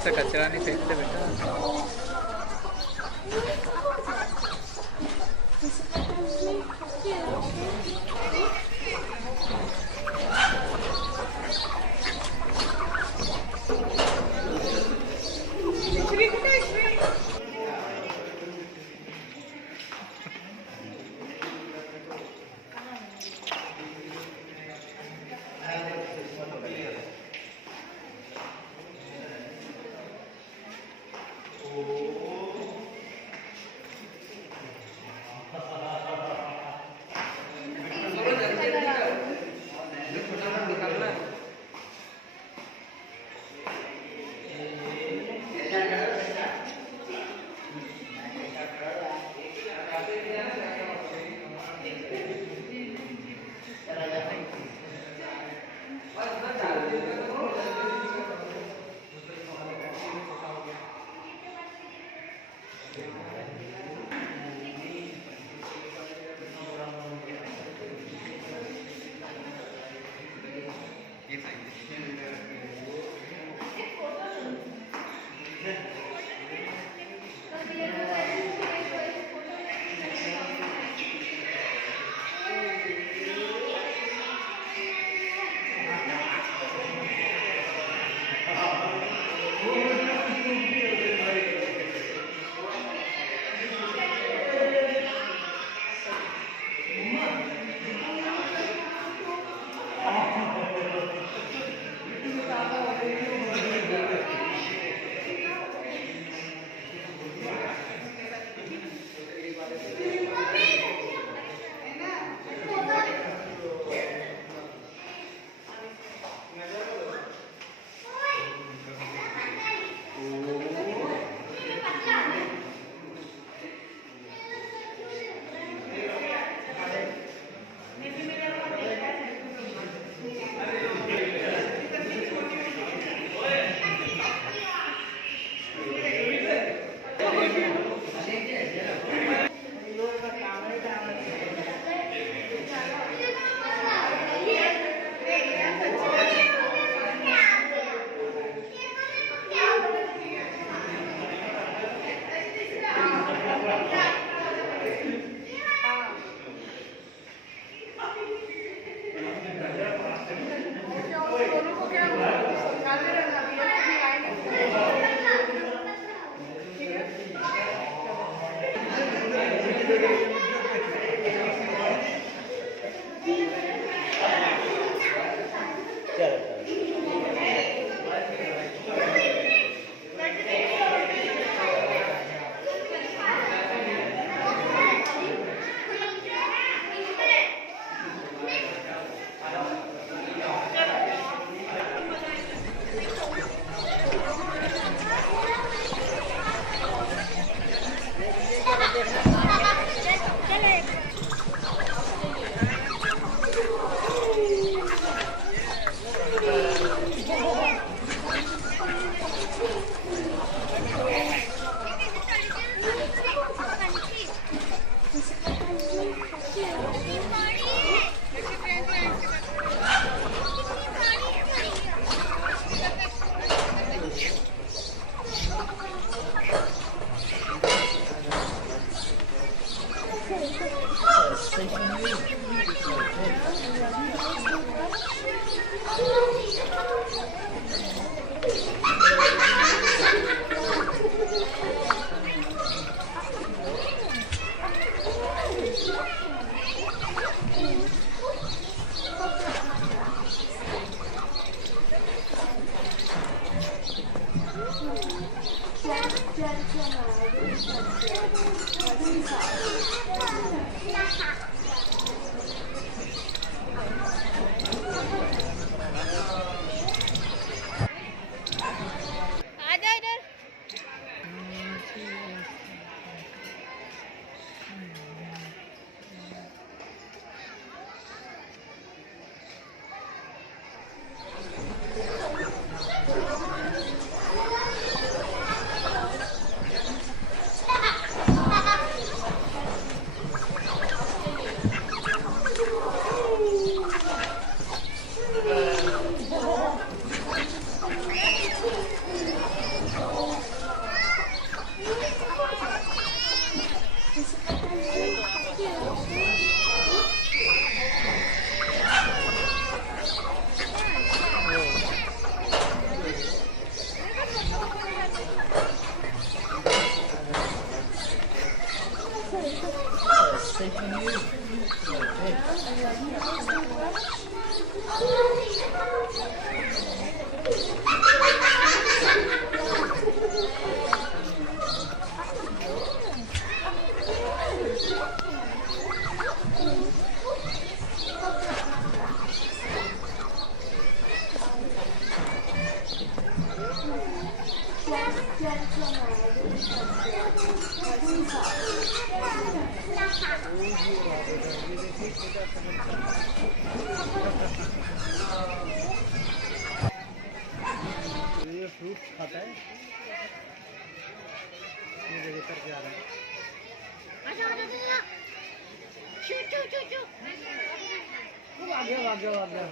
ऐसा कचरा नहीं फेंकते बेटा। वो भी हो रहा बेटा, ये देखिए छोटा सा बच्चा। ये फ्रूट्स खाता है, ये देखिए करके आ रहा है। भाग गया भाग गया भाग गया।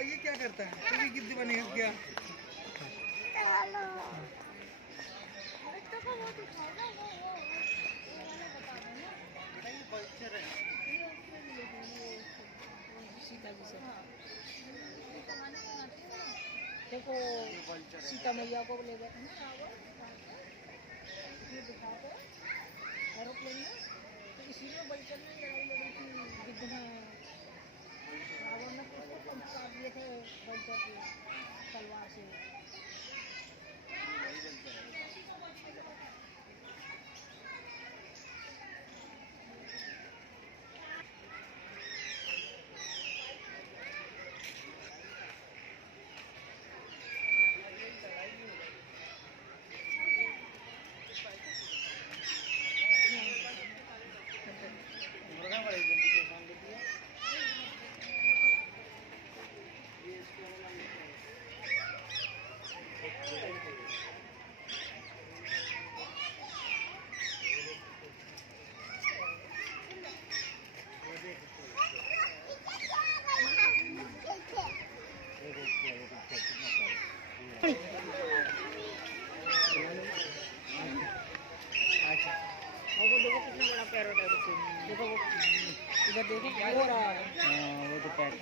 ये क्या करता है? तू भी गिद्ध बनेगा क्या? देखो सीता मैया को ले गए थे ना दिखाते एरोप्लेन में, तो इसी में बल्चर में लड़ाई लड़ी थी गिद्ध में। रावण ने उसको पंख काट दिए थे बल्चर की तलवार से। देखो वो इधर देखो वो रहा है। वो तो पैक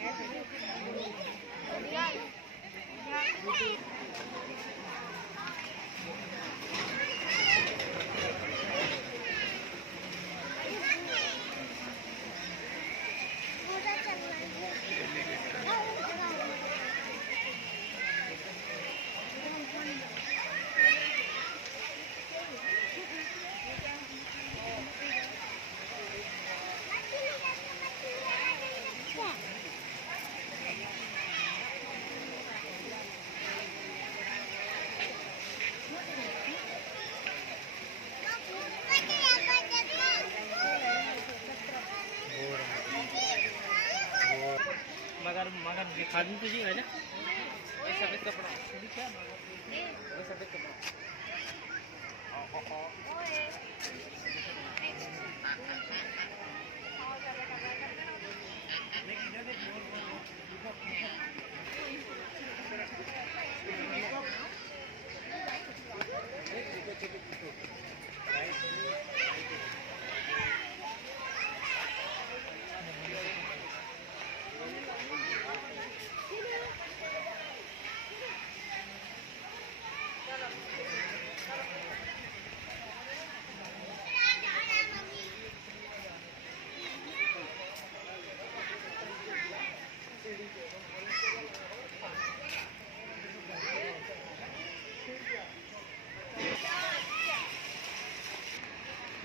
मगर दिखा दी तुझे है ना, ये सफेद कपड़ा क्या ये सफेद कपड़ा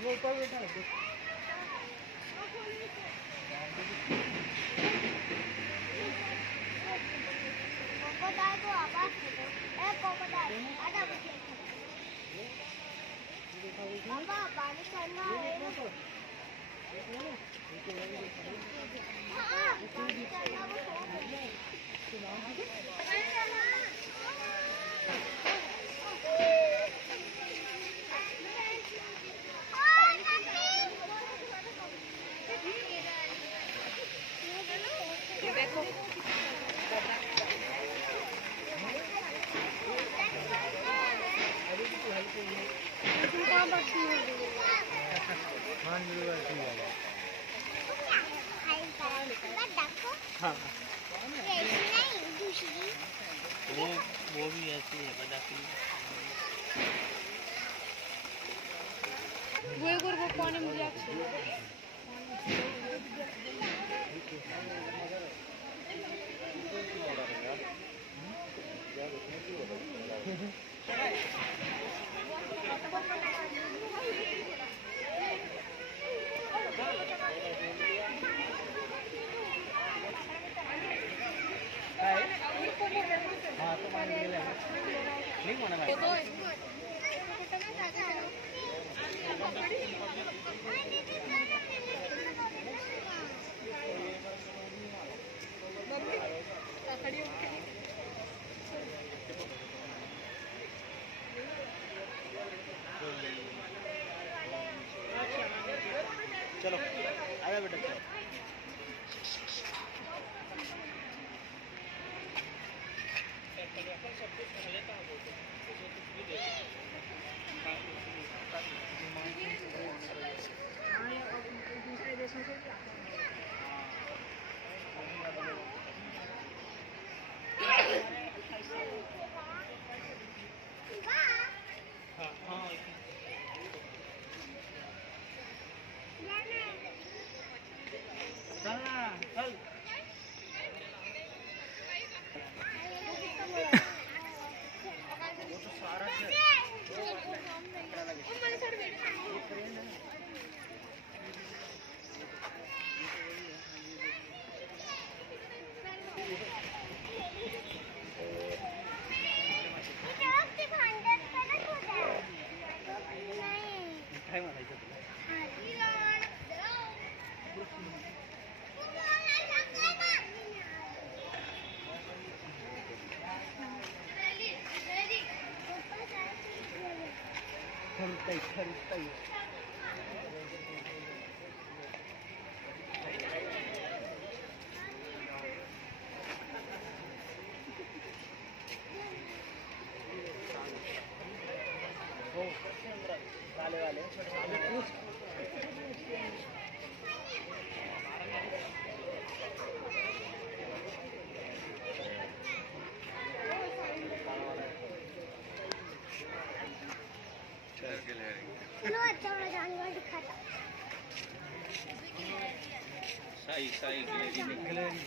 वो ऊपर बैठा है। पानी ठंडा है। हाँ नहीं दूसरी वो भी ऐसी है बताती वो पानी में जाके हाँ तो पानी नहीं होना भाई चलो आया बेटा दूसरे देशों से भी आते हैं। काले वाले साई साई गिलेरी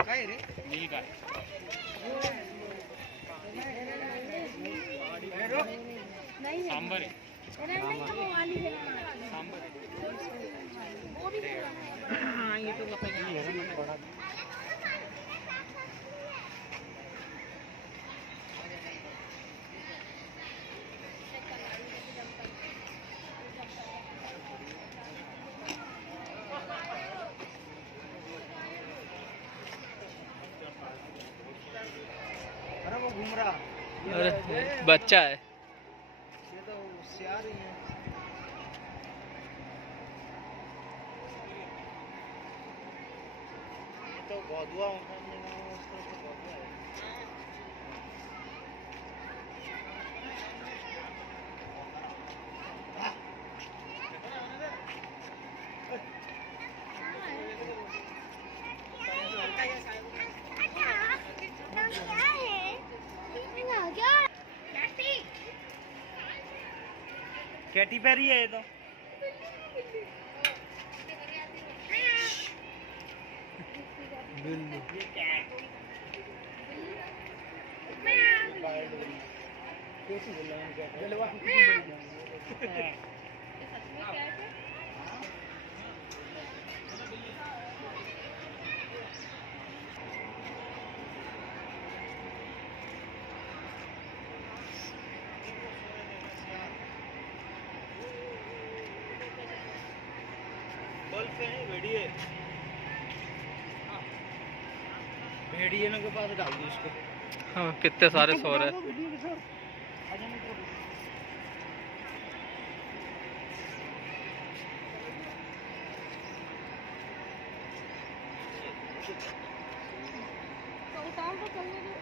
काय रे नील काय सांबर है सांबर हाँ ये तो बड़ा अरे वो घूम रहा अरे बच्चा है ये तो होशियार ही है ये तो गौदुआ उसका तो गौदुआ है कैटी पेरी है ये तो ये क्या है? कैसी बोल रहा हूँ क्या? जलवा कितनी बड़ी है? भेड़िए के पास डाल दी उसको। हाँ कितने सारे सो रहे हैं। तो उतार दो चलने दो।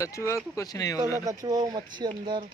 कछुआ को कुछ नहीं होगा ना। कछुआ मच्छी अंदर